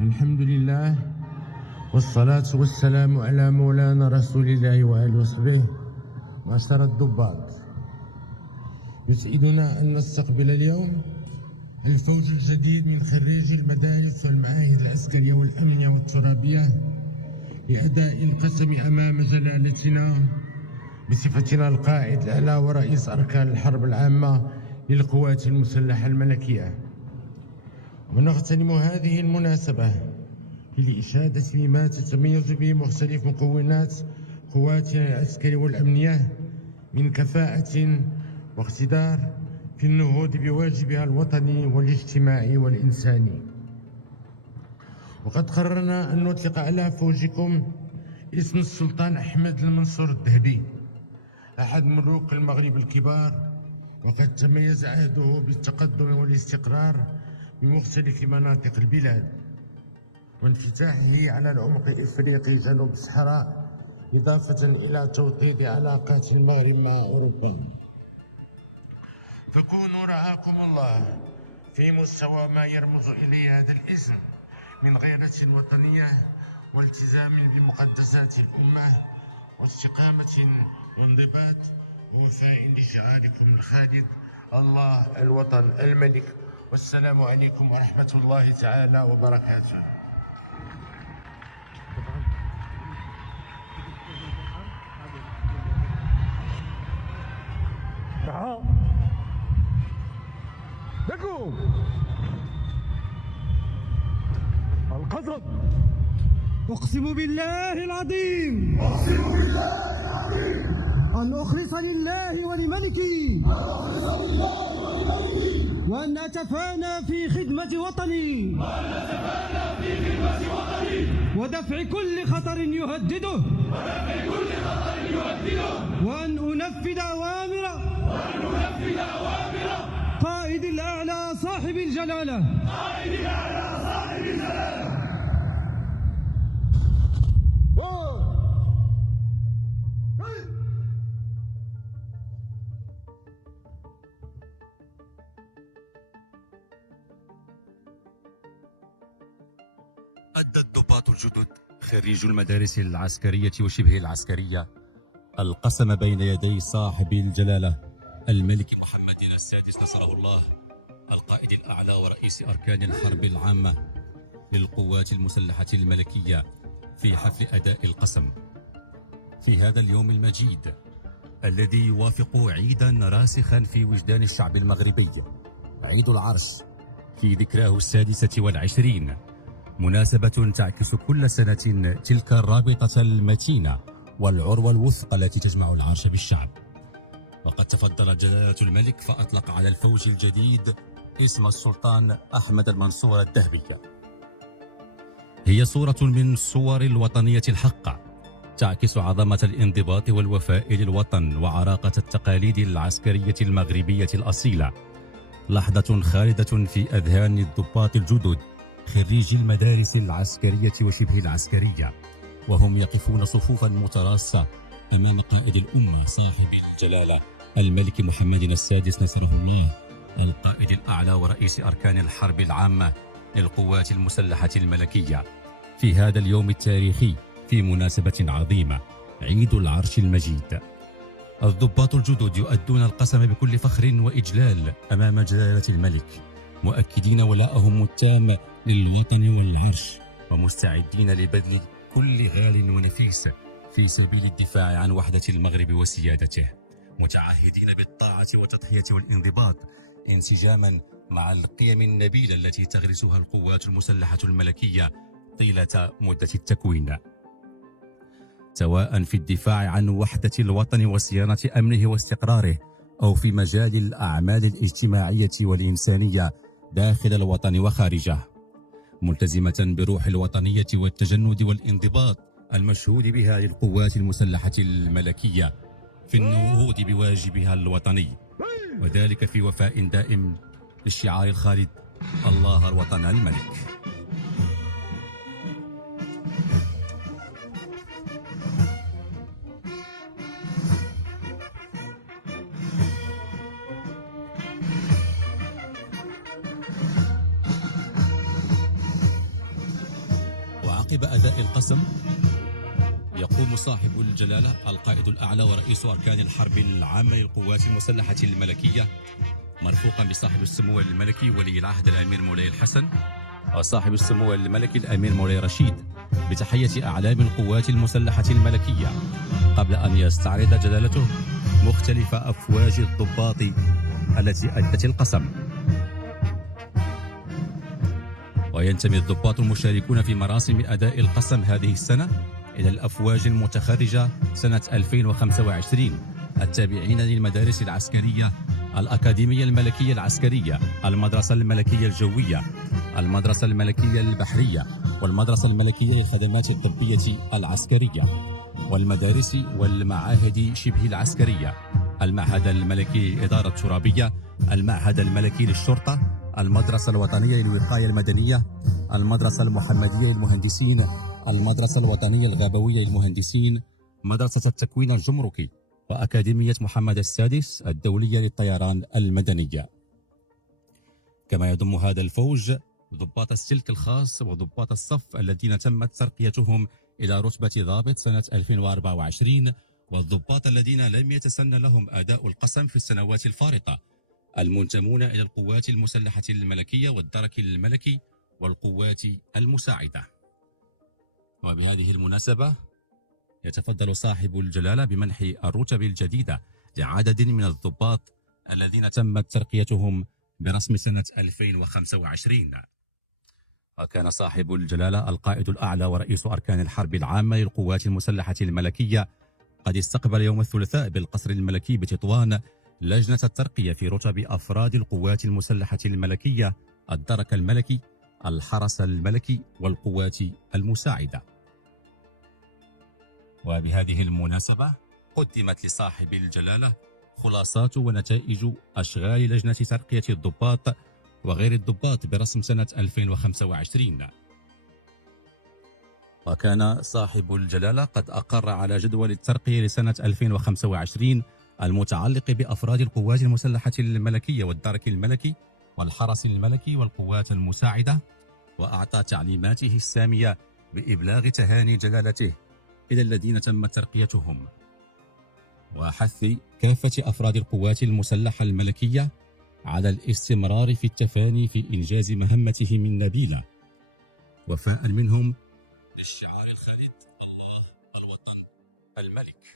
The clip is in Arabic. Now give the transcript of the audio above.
الحمد لله والصلاة والسلام على مولانا رسول الله وآله وصحبه. معشر الضباط، يسعدنا أن نستقبل اليوم الفوج الجديد من خريجي المدارس والمعاهد العسكرية والأمنية والترابية لأداء القسم أمام جلالتنا بصفتنا القائد الأعلى ورئيس أركان الحرب العامة للقوات المسلحة الملكية. ونغتنم هذه المناسبة للإشادة بما تتميز به مختلف مكونات قواتنا العسكرية والأمنية من كفاءة واقتدار في النهوض بواجبها الوطني والاجتماعي والإنساني. وقد قررنا أن نطلق على فوجكم اسم السلطان أحمد المنصور الذهبي، أحد ملوك المغرب الكبار، وقد تميز عهده بالتقدم والاستقرار بمختلف مناطق البلاد وانفتاحه على العمق الإفريقي جنوب الصحراء، إضافة إلى توطيد علاقات المغرب مع أوروبا. فكونوا رعاكم الله في مستوى ما يرمز إليه هذا الاسم من غيرة وطنية والتزام بمقدسات الأمة واستقامة وانضباط ووفاء لشعاركم الخالد الله الوطن الملك. والسلام عليكم ورحمة الله تعالى وبركاته. لكم القسم. أقسم بالله العظيم أن أخلص لله ولملكي وأن أتفانى في خدمة وطني ودفع كل خطر يهدده وأن أنفذ أوامر قائد الأعلى صاحب الجلالة أدى الضباط الجدد خريجو المدارس العسكرية وشبه العسكرية القسم بين يدي صاحب الجلالة الملك محمد السادس نصره الله، القائد الأعلى ورئيس أركان الحرب العامة للقوات المسلحة الملكية، في حفل أداء القسم في هذا اليوم المجيد الذي يوافق عيدا راسخا في وجدان الشعب المغربي، عيد العرش، في ذكراه 26، مناسبة تعكس كل سنة تلك الرابطة المتينة والعروة الوثقى التي تجمع العرش بالشعب. وقد تفضل جلالة الملك فأطلق على الفوج الجديد اسم السلطان أحمد المنصور الذهبي. هي صورة من صور الوطنية الحقة تعكس عظمة الانضباط والوفاء للوطن وعراقة التقاليد العسكرية المغربية الأصيلة، لحظة خالدة في أذهان الضباط الجدد خريجي المدارس العسكرية وشبه العسكرية، وهم يقفون صفوفا متراصة أمام قائد الأمة صاحب الجلالة الملك محمد السادس نصره الله، القائد الأعلى ورئيس أركان الحرب العامة للقوات المسلحة الملكية، في هذا اليوم التاريخي في مناسبة عظيمة، عيد العرش المجيد. الضباط الجدد يؤدون القسم بكل فخر وإجلال أمام جلالة الملك، مؤكدين ولاءهم التام للوطن والعرش، ومستعدين لبذل كل غال ونفيس في سبيل الدفاع عن وحدة المغرب وسيادته، متعهدين بالطاعة والتضحية والانضباط انسجاما مع القيم النبيلة التي تغرسها القوات المسلحة الملكية طيلة مدة التكوين، سواء في الدفاع عن وحدة الوطن وصيانة أمنه واستقراره، أو في مجال الأعمال الاجتماعية والإنسانية داخل الوطن وخارجه، ملتزمة بروح الوطنية والتجند والانضباط المشهود بها للقوات المسلحة الملكية في النهوض بواجبها الوطني، وذلك في وفاء دائم للشعار الخالد الله الوطن الملك. عقب أداء القسم يقوم صاحب الجلالة القائد الأعلى ورئيس أركان الحرب العامة للقوات المسلحة الملكية مرفوقا بصاحب السمو الملكي ولي العهد الأمير مولاي الحسن وصاحب السمو الملكي الأمير مولاي رشيد بتحية أعلام القوات المسلحة الملكية، قبل أن يستعرض جلالته مختلف أفواج الضباط التي أدت القسم. وينتمي الضباط المشاركون في مراسم أداء القسم هذه السنة إلى الأفواج المتخرجة سنة 2025 التابعين للمدارس العسكرية الأكاديمية الملكية العسكرية، المدرسة الملكية الجوية، المدرسة الملكية البحرية، والمدرسة الملكية للخدمات الطبية العسكرية، والمدارس والمعاهد شبه العسكرية، المعهد الملكي للإدارة الترابية، المعهد الملكي للشرطة، المدرسة الوطنية للوقاية المدنية، المدرسة المحمدية للمهندسين، المدرسة الوطنية الغابوية للمهندسين، مدرسة التكوين الجمركي، وأكاديمية محمد السادس الدولية للطيران المدنية. كما يضم هذا الفوج ضباط السلك الخاص وضباط الصف الذين تمت ترقيتهم إلى رتبة ضابط سنة 2024، والضباط الذين لم يتسن لهم أداء القسم في السنوات الفارطة المنتمون إلى القوات المسلحة الملكية والدرك الملكي والقوات المساعدة. وبهذه المناسبة يتفضل صاحب الجلالة بمنح الرتب الجديدة لعدد من الضباط الذين تمت ترقيتهم برسم سنة 2025. وكان صاحب الجلالة القائد الأعلى ورئيس أركان الحرب العامة للقوات المسلحة الملكية قد استقبل يوم الثلاثاء بالقصر الملكي بتطوان لجنة الترقية في رتب أفراد القوات المسلحة الملكية، الدرك الملكي، الحرس الملكي، والقوات المساعدة. وبهذه المناسبة قدمت لصاحب الجلالة خلاصات ونتائج أشغال لجنة ترقية الضباط وغير الضباط برسم سنة 2025. وكان صاحب الجلالة قد أقر على جدول الترقية لسنة 2025 المتعلق بأفراد القوات المسلحة الملكية والدرك الملكي والحرس الملكي والقوات المساعدة، وأعطى تعليماته السامية بإبلاغ تهاني جلالته إلى الذين تم ترقيتهم، وحث كافة أفراد القوات المسلحة الملكية على الاستمرار في التفاني في إنجاز مهمتهم النبيلة، وفاء منهم بالشعار الخالد: الله، الوطن، الملك.